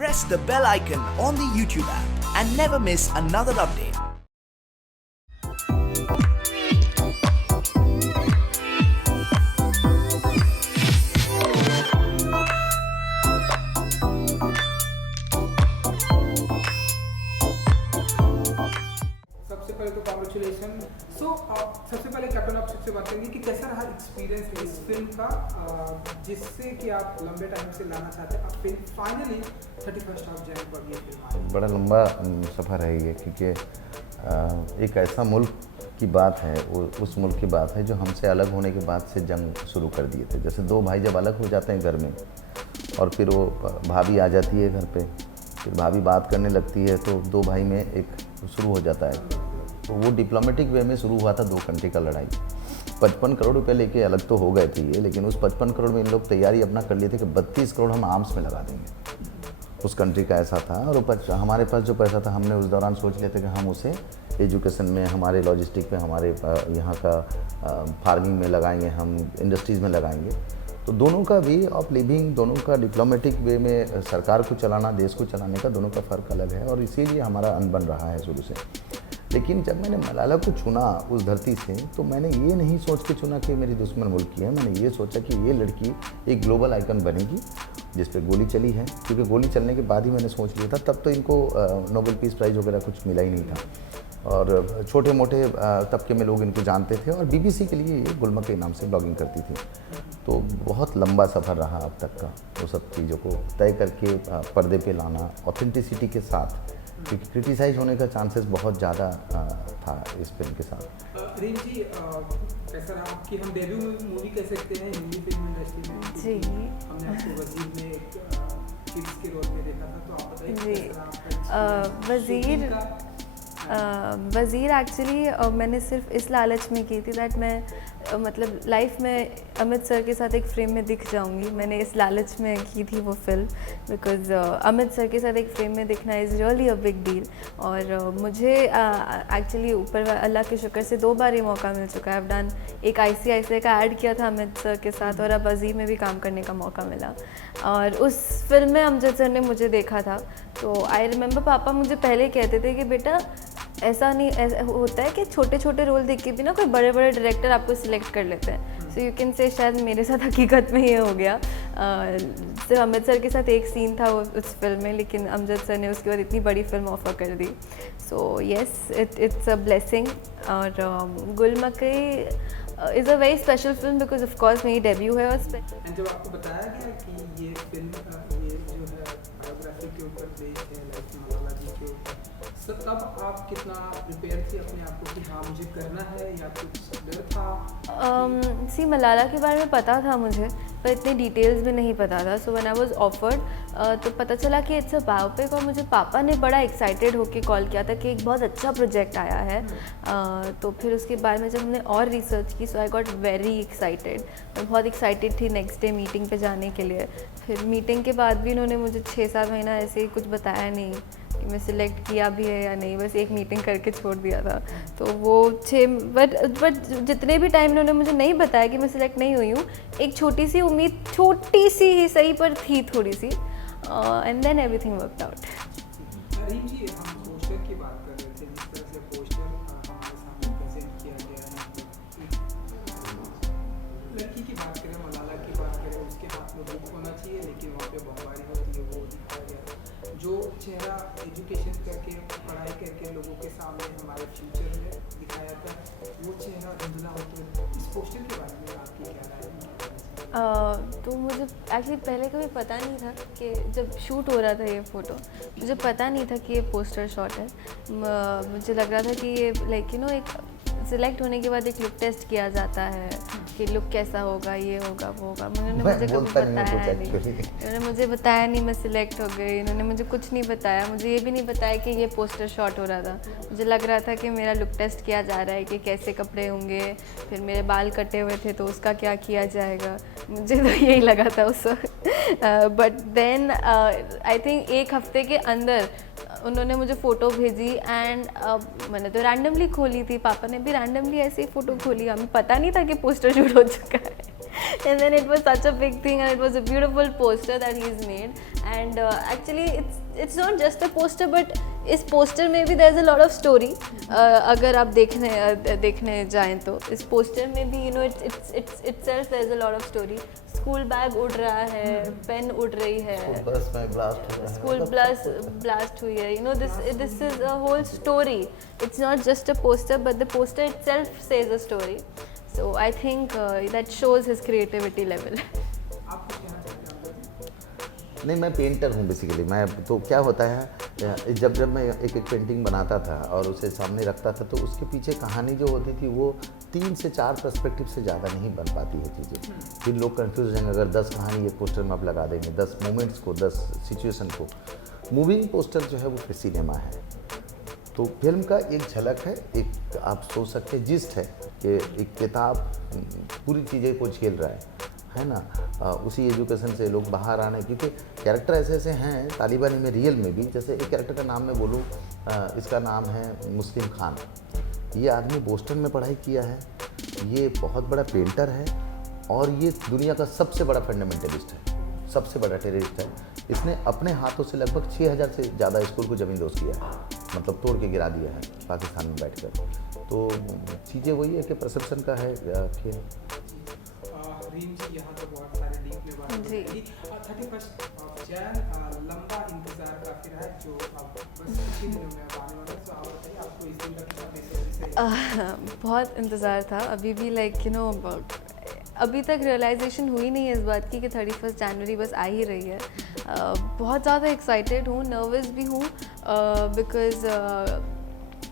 press the bell icon on the YouTube app and never miss another update. सबसे पहले तो congratulation. सबसे पहले कैप्टन आप सबसे बात करेंगे कि कैसा रहा एक्सपीरियंस इस फिल्म का, जिससे कि आप लंबे टाइम से लाना चाहते हैं, आप फिल्म फाइनली 31 जनवरी को ये फिल्म आई। बड़ा लंबा सफ़र है ये, क्योंकि एक ऐसा मुल्क की बात है, उस मुल्क की बात है जो हमसे अलग होने के बाद से जंग शुरू कर दिए थे। जैसे दो भाई जब अलग हो जाते हैं घर में और फिर वो भाभी आ जाती है घर पे, फिर भाभी बात करने लगती है तो दो भाई में एक शुरू हो जाता है। तो वो डिप्लोमेटिक वे में शुरू हुआ था 2 कंट्री का लड़ाई। 55 करोड़ रुपए लेके अलग तो हो गए थे ये, लेकिन उस 55 करोड़ में इन लोग तैयारी अपना कर लिए थे कि 32 करोड़ हम आर्म्स में लगा देंगे। उस कंट्री का ऐसा था। और हमारे पास जो पैसा था हमने उस दौरान सोच लिए थे कि हम उसे एजुकेशन में, हमारे लॉजिस्टिक में, हमारे यहाँ का फार्मिंग में लगाएंगे, हम इंडस्ट्रीज़ में लगाएंगे। तो दोनों का वे ऑफ लिविंग, दोनों का डिप्लोमेटिक वे में सरकार को चलाना, देश को चलाने का दोनों का फ़र्क अलग है और इसीलिए हमारा अनबन रहा है शुरू से। लेकिन जब मैंने मलाला को चुना उस धरती से, तो मैंने ये नहीं सोच के चुना कि मेरी दुश्मन मुल्क की है। मैंने ये सोचा कि ये लड़की एक ग्लोबल आइकन बनेगी जिस पे गोली चली है, क्योंकि गोली चलने के बाद ही मैंने सोच लिया था। तब तो इनको नोबेल पीस प्राइज़ वगैरह कुछ मिला ही नहीं था और छोटे मोटे तबके में लोग इनको जानते थे और बीबीसी के लिए ये गुलमक के नाम से ब्लॉगिंग करती थी। तो बहुत लंबा सफ़र रहा अब तक का, वो सब चीज़ों को तय करके पर्दे पे लाना ऑथेंटिसिटी के साथ, क्योंकि क्रिटिसाइज होने का चांसेस बहुत ज़्यादा था इस फिल्म के साथ। रीम जी, कैसा रहा कि हम डेब्यू मूवी कह सकते हैं हिंदी फिल्म इंडस्ट्री में जी। हमने आपको वजीर में एक किड्स के रोल में देखा था, तो आप बताइए कैसा रहा आपका वज़ीर एक्चुअली मैंने सिर्फ इस लालच में की थी दैट मैं मतलब लाइफ में अमित सर के साथ एक फ्रेम में दिख जाऊंगी। मैंने इस लालच में की थी वो फिल्म, बिकॉज अमित सर के साथ एक फ्रेम में दिखना is really a big deal. और मुझे एक्चुअली ऊपर अल्लाह के शुक्र से 2 बार ये मौका मिल चुका है। डन एक ICICI का ऐड किया था अमित सर के साथ और अब वज़ीर में भी काम करने का मौका मिला। और उस फिल्म में अमजद सर ने मुझे देखा था, तो आई रिमेंबर पापा मुझे पहले कहते थे कि बेटा ऐसा नहीं, ऐसा होता है कि छोटे छोटे रोल देख के भी ना कोई बड़े बड़े डायरेक्टर आपको सिलेक्ट कर लेते हैं। सो यू कैन से शायद मेरे साथ हकीकत में ये हो गया। सिर्फ अमित सर के साथ एक सीन था वो उस फिल्म में, लेकिन अमजद सर ने उसके बाद इतनी बड़ी फिल्म ऑफर कर दी। So yes, it's a blessing. और Gul Makai is a very special film because of course मेरी डेब्यू है। और जब आपको बताया गया कि ये फिल्म ये जो है बायोग्राफी के ऊपर बेस्ड है, लाइक मलाला जी के ऊपर, सर तब आप कितना प्रिपेयर थी अपने आप को कि हाँ मुझे करना है, या कुछ डर था? सी मलाला के बारे में पता था मुझे, पर इतने डिटेल्स भी नहीं पता था। So when I was offered तो पता चला कि इट्स अ बायोपिक, और मुझे पापा ने बड़ा एक्साइटेड होकर कॉल किया था कि एक बहुत अच्छा प्रोजेक्ट आया है। तो फिर उसके बारे में जब हमने और रिसर्च की, सो आई गॉट वेरी एक्साइटेड। मैं बहुत एक्साइटेड थी नेक्स्ट डे मीटिंग पे जाने के लिए। फिर मीटिंग के बाद भी इन्होंने मुझे 6-7 महीना ऐसे ही कुछ बताया नहीं कि मैं सिलेक्ट किया भी है या नहीं, बस एक मीटिंग करके छोड़ दिया था। तो वो बट जितने भी टाइम इन्होंने मुझे नहीं बताया कि मैं सिलेक्ट नहीं हुई हूँ, एक छोटी सी उम्मीद, छोटी सी ही सही पर थी थोड़ी सी, and then everything worked out. Reem ji, हम पोस्टर की बात कर रहे थे, जिस तरह से पोस्टर हमारे सामने प्रेजेंट किया गया है, लड़की की बात करें, मलाला की बात करें, उसके हाथ में बुक होना चाहिए, लेकिन वहाँ पे बमबारी होती है, वो दिखाया गया। जो चेहरा एजुकेशन करके, पढ़ाई करके लोगों के सामने हमारे फ्यूचर में दिखाया था, वो चेहरा धुंधला होते हैं। इस पोस्टर के बारे में आपकी क्या राय है? तो मुझे एक्चुअली पहले कभी पता नहीं था कि जब शूट हो रहा था ये फ़ोटो, मुझे पता नहीं था कि ये पोस्टर शॉट है। मुझे लग रहा था कि ये लाइक यू नो एक सिलेक्ट होने के बाद एक लुक टेस्ट किया जाता है कि लुक कैसा होगा, ये होगा, वो होगा। उन्होंने मुझे कभी बताया नहीं, उन्होंने मुझे बताया नहीं मैं सिलेक्ट हो गई। इन्होंने मुझे कुछ नहीं बताया, मुझे ये भी नहीं बताया कि ये पोस्टर शॉट हो रहा था। मुझे लग रहा था कि मेरा लुक टेस्ट किया जा रहा है कि कैसे कपड़े होंगे, फिर मेरे बाल कटे हुए थे तो उसका क्या किया जाएगा, मुझे तो यही लगा था उस वक्त। बट देन आई थिंक 1 हफ्ते के अंदर उन्होंने मुझे फ़ोटो भेजी एंड मैंने तो रैंडमली खोली थी, पापा ने भी रैंडमली ऐसे ही फ़ोटो खोली, हमें पता नहीं था कि पोस्टर शूट हो चुका है। and then it was such a big thing, and it was a beautiful poster that he's made. And actually it's not just a poster, but इस पोस्टर में भी there's a lot of story. अगर आप देखने जाएं तो इस poster में भी it's itself there's a lot of story. School bag उड़ रहा है, पेन उड़ रही है, बस में ब्लास्ट हो रहा है, स्कूल ब्लास्ट हुई है. This is a whole story. It's not just a poster, but the poster itself says a story. So I think that shows his creativity level. आप कुछ कहना चाहते हैं अंकल? नहीं, मैं पेंटर हूँ बेसिकली. मैं तो क्या होता है, जब मैं एक पेंटिंग बनाता था और उसे सामने रखता था, तो उसके पीछे कहानी जो होती थी वो 3 से 4 पर्सपेक्टिव से ज़्यादा नहीं बन पाती है चीज़ें. फिर लोग कंफ्यूज हो जाएंगे अगर 10 कहानी एक पोस्टर में आप लगा देंगे, 10 मोमेंट्स को, 10 सिचुएशन को. मूविंग पोस्टर जो है वो फिर सिनेमा है. तो फिल्म का एक झलक है, एक आप सोच सकते हैं जिस्ट है कि एक किताब पूरी चीज़ें को झेल रहा है ना. उसी एजुकेशन से लोग बाहर आने, क्योंकि कैरेक्टर ऐसे ऐसे हैं तालिबानी में, रियल में भी. जैसे एक कैरेक्टर का नाम मैं बोलूँ, इसका नाम है मुस्लिम खान. ये आदमी बोस्टन में पढ़ाई किया है, ये बहुत बड़ा पेंटर है, और ये दुनिया का सबसे बड़ा फंडामेंटलिस्ट है, सबसे बड़ा टेररिस्ट है. इसने अपने हाथों से लगभग 6000 से ज़्यादा स्कूल को ज़मींदोज़ किया है, मतलब तोड़ के गिरा दिया है पाकिस्तान में बैठकर. तो चीज़ें वही है कि परसेप्शन का है खेल. रीम जी, यहाँ तो बहुत सारे डीप में बात जी. 31 जैन लंबा इंतजार का फिर है जो अब बस कुछ ही दिनों में आने वाला है. तो आप बताइए, आपको इस दिन का कितना बेसब्री से? बहुत इंतज़ार था. अभी भी अभी तक रियलाइजेशन हुई नहीं है इस बात की कि 31 जनवरी बस आ ही रही है. बहुत ज़्यादा एक्साइटेड हूँ, नर्वस भी हूँ, because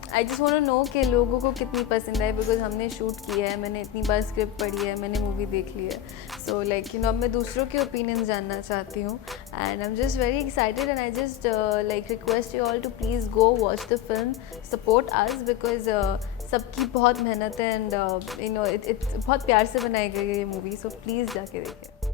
I just want to know कि लोगों को कितनी पसंद है. बिकॉज हमने शूट किया है, मैंने इतनी बार स्क्रिप्ट पढ़ी है, मैंने मूवी देख ली है. सो अब मैं दूसरों के ओपिनियन जानना चाहती हूँ. And I am just very excited, and I just request you all to please go watch the film, support us, because सबकी बहुत मेहनत है, एंड इट्स बहुत प्यार से बनाई गई है ये मूवी. सो प्लीज़ जाके देखें.